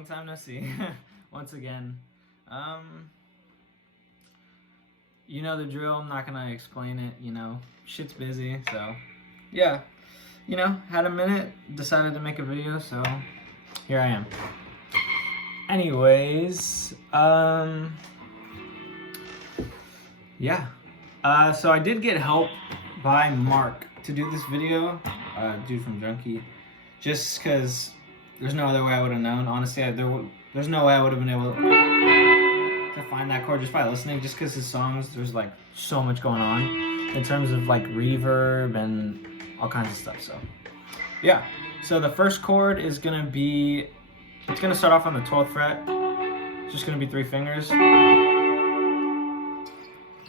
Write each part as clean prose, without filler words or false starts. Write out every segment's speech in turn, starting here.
long time no see. Once again. You know the drill, I'm not gonna explain it, you know. Shit's busy, so yeah. You know, had a minute, decided to make a video, so here I am. Anyways, yeah. So I did get help by Mark to do this video, dude from Junkie, just because there's no other way I would have known. Honestly, there's no way I would have been able to find that chord just by listening, just because his songs, there's like so much going on in terms of like reverb and all kinds of stuff. So yeah, so the first chord is gonna be, it's gonna start off on the 12th fret. It's just gonna be 3 fingers,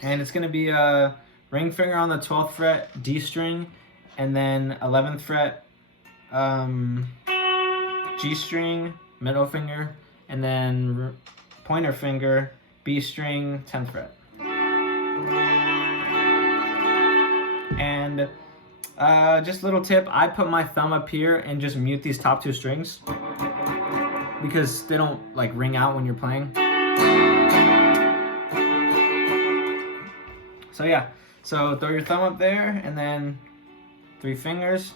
and it's gonna be a ring finger on the 12th fret, D string, and then 11th fret, G string, middle finger, and then pointer finger, B string, 10th fret. And just a little tip, I put my thumb up here and just mute these top 2 strings because they don't like ring out when you're playing. So yeah, so throw your thumb up there and then 3 fingers.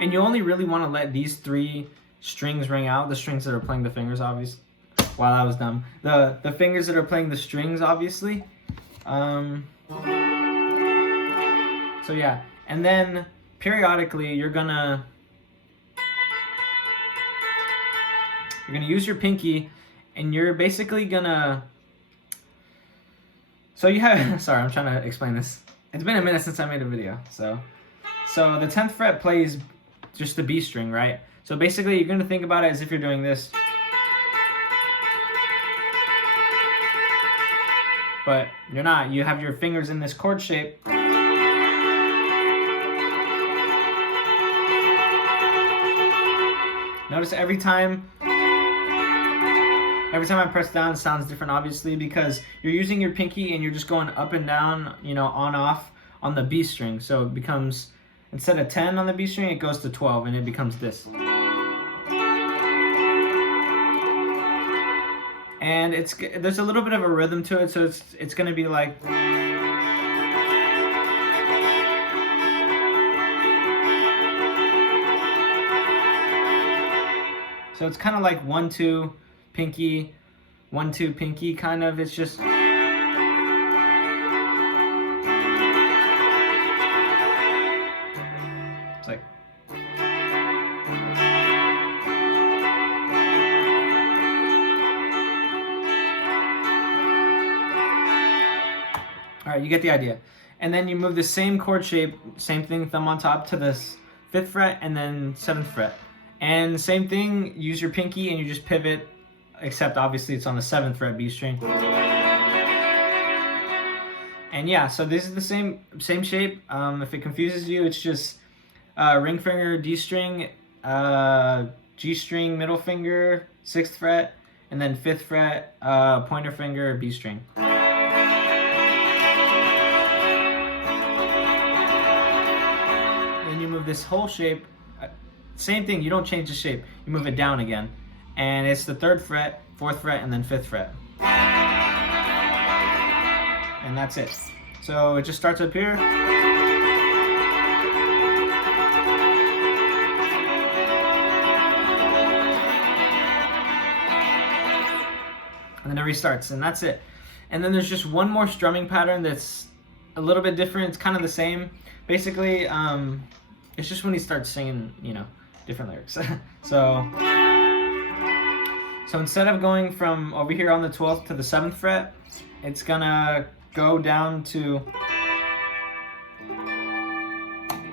And you only really want to let these 3 strings ring out, the strings that are playing the fingers, obviously. Wow, that was dumb. The fingers that are playing the strings, obviously. So yeah, and then periodically you're gonna use your pinky, and you're basically gonna. So you have. Sorry, I'm trying to explain this. It's been a minute since I made a video, so the 10th fret plays just the B string, right? So basically, you're gonna think about it as if you're doing this. But you're not. You have your fingers in this chord shape. Notice every time I press down, it sounds different, obviously, because you're using your pinky and you're just going up and down, you know, on off on the B string. So it becomes, instead of 10 on the B string, it goes to 12 and it becomes this. And there's a little bit of a rhythm to it, so it's gonna be like. So it's kind of like 1 2 pinky, 1 2 pinky, kind of. It's just. It's like. All right, you get the idea. And then you move the same chord shape, same thing, thumb on top, to the 5th fret and then 7th fret. And same thing, use your pinky and you just pivot, except obviously it's on the 7th fret B string. And yeah, so this is the same shape. If it confuses you, it's just ring finger, D string, G string, middle finger, 6th fret, and then 5th fret, pointer finger, B string. Then you move this whole shape. Same thing, you don't change the shape. You move it down again. And it's the 3rd fret, 4th fret, and then 5th fret. And that's it. So it just starts up here. And then it restarts, and that's it. And then there's just one more strumming pattern that's a little bit different. It's kind of the same. Basically, it's just when he starts singing, you know, different lyrics. So instead of going from over here on the 12th to the 7th fret, it's gonna go down to.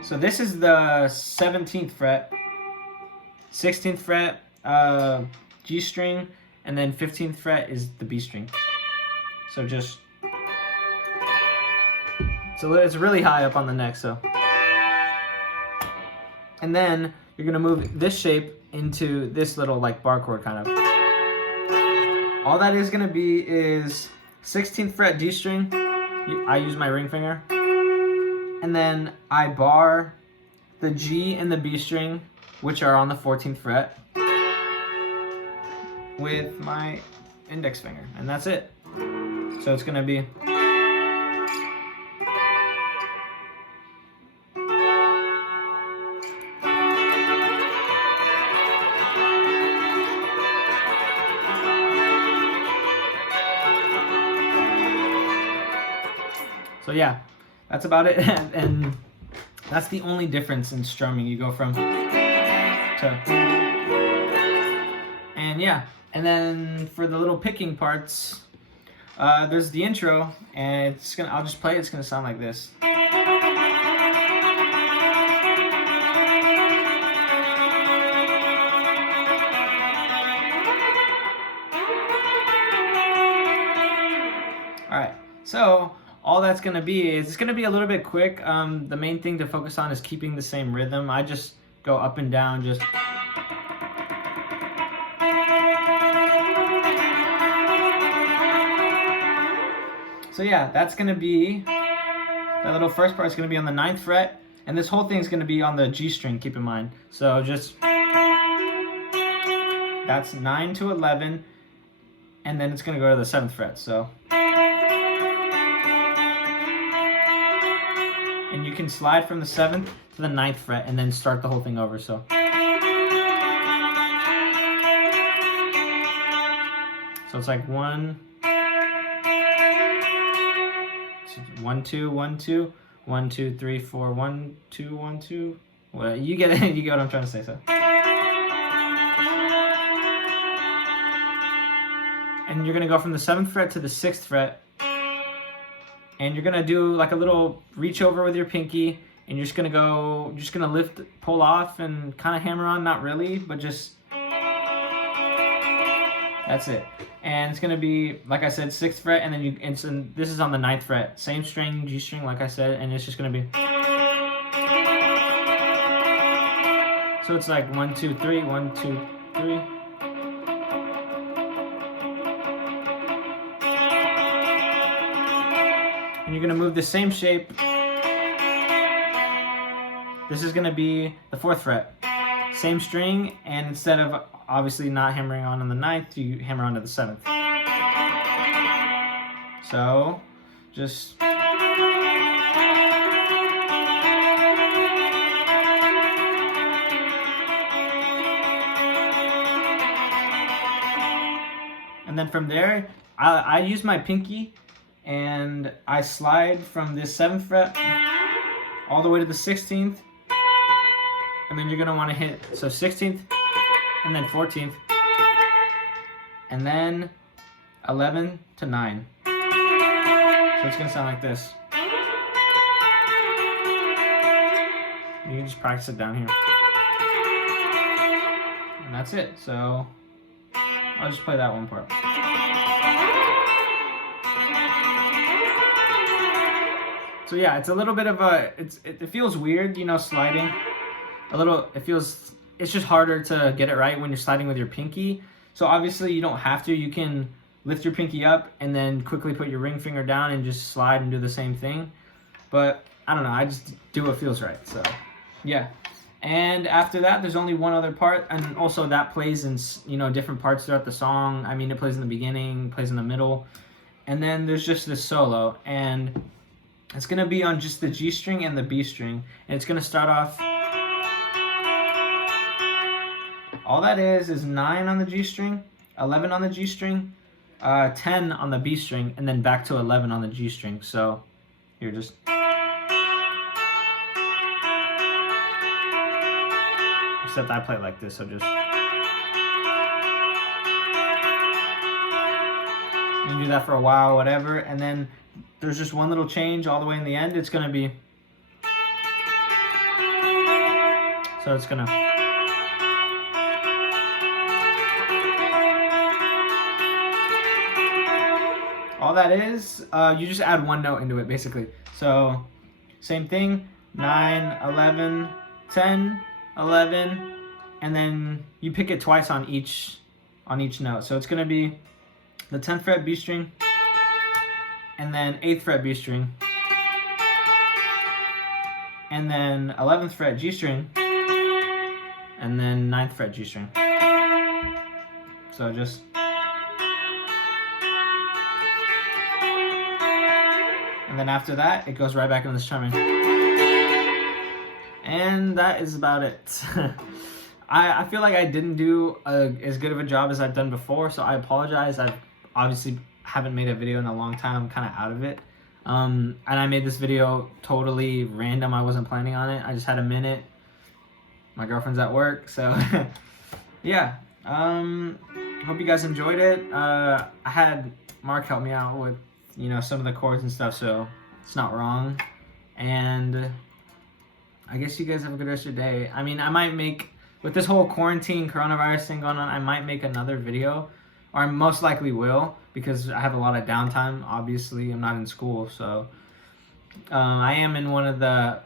So this is the 17th fret, 16th fret, G string, and then 15th fret is the B string. So just. So it's really high up on the neck, so. And then you're gonna move this shape into this little like bar chord kind of. All that is gonna be is 16th fret D string. I use my ring finger. And then I bar the G and the B string which are on the 14th fret, with my index finger, and that's it. So it's gonna be so yeah, that's about it. And that's the only difference in strumming. You go from to, and yeah. And then for the little picking parts, there's the intro, and I'll just play it. It's gonna sound like this. All right, so all that's gonna be is, it's gonna be a little bit quick. The main thing to focus on is keeping the same rhythm. I just go up and down, just. So yeah, that's gonna be, that little first part is gonna be on the 9th fret, and this whole thing is gonna be on the G string, keep in mind. So just, that's 9 to 11, and then it's gonna go to the 7th fret, so. And you can slide from the 7th to the 9th fret and then start the whole thing over, so. So it's like 1, 2, 1, 2, 1, 2, 3, 4, 1, 2, 1, 2. Well, you get it. You get what I'm trying to say. So, and you're gonna go from the 7th fret to the 6th fret, and you're gonna do like a little reach over with your pinky, and you're just gonna lift, pull off, and kind of hammer on. Not really, but just. That's it. And it's gonna be, like I said, 6th fret, and then this is on the 9th fret. Same string, G string, like I said, and it's just gonna be. So it's like 1, 2, 3, 1, 2, 3. And you're gonna move the same shape. This is gonna be the 4th fret. Same string, and instead of obviously not hammering on the 9th, you hammer onto the 7th. So, just. And then from there, I use my pinky, and I slide from this 7th fret all the way to the 16th. And then you're gonna wanna hit, so 16th, and then 14th, and then 11 to 9. So it's gonna sound like this. You can just practice it down here. And that's it. So I'll just play that one part. So yeah, it's a little bit of a, it feels weird, you know, sliding. It's just harder to get it right when you're sliding with your pinky. So obviously you don't have to. You can lift your pinky up and then quickly put your ring finger down and just slide and do the same thing. But I don't know, I just do what feels right. So yeah. And after that, there's only one other part, and also that plays in, you know, different parts throughout the song. I mean, it plays in the beginning, plays in the middle, and then there's just this solo, and it's gonna be on just the G string and the B string, and it's gonna start off. All that is 9 on the G string, 11 on the G string, 10 on the B string, and then back to 11 on the G string. So you're just. Except I play like this, so just. You do that for a while, whatever, and then there's just one little change all the way in the end. It's gonna be. So it's gonna. All that is, you just add one note into it, basically. So, same thing, 9, 11, 10, 11, and then you pick it twice on each note. So it's gonna be the 10th fret B string, and then 8th fret B string, and then 11th fret G string, and then 9th fret G string. So just. And then after that, it goes right back into the strumming. And that is about it. I feel like I didn't do as good of a job as I've done before, so I apologize. I obviously haven't made a video in a long time. I'm kind of out of it. And I made this video totally random. I wasn't planning on it. I just had a minute. My girlfriend's at work, so yeah. Hope you guys enjoyed it. I had Mark help me out with, you know, some of the chords and stuff, so it's not wrong. And I guess you guys have a good rest of your day. I mean, I might make, with this whole quarantine coronavirus thing going on, I might make another video, or I most likely will, because I have a lot of downtime. Obviously, I'm not in school, so I am in one of the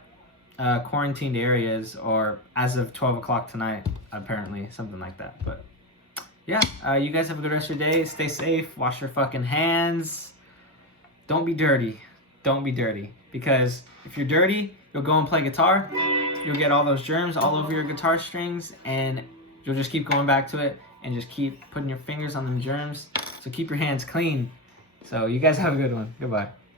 quarantined areas, or as of 12 o'clock tonight, apparently, something like that. But yeah, you guys have a good rest of your day. Stay safe. Wash your fucking hands. Don't be dirty. Don't be dirty, because if you're dirty, you'll go and play guitar. You'll get all those germs all over your guitar strings, and you'll just keep going back to it and just keep putting your fingers on them germs. So keep your hands clean. So you guys have a good one. Goodbye.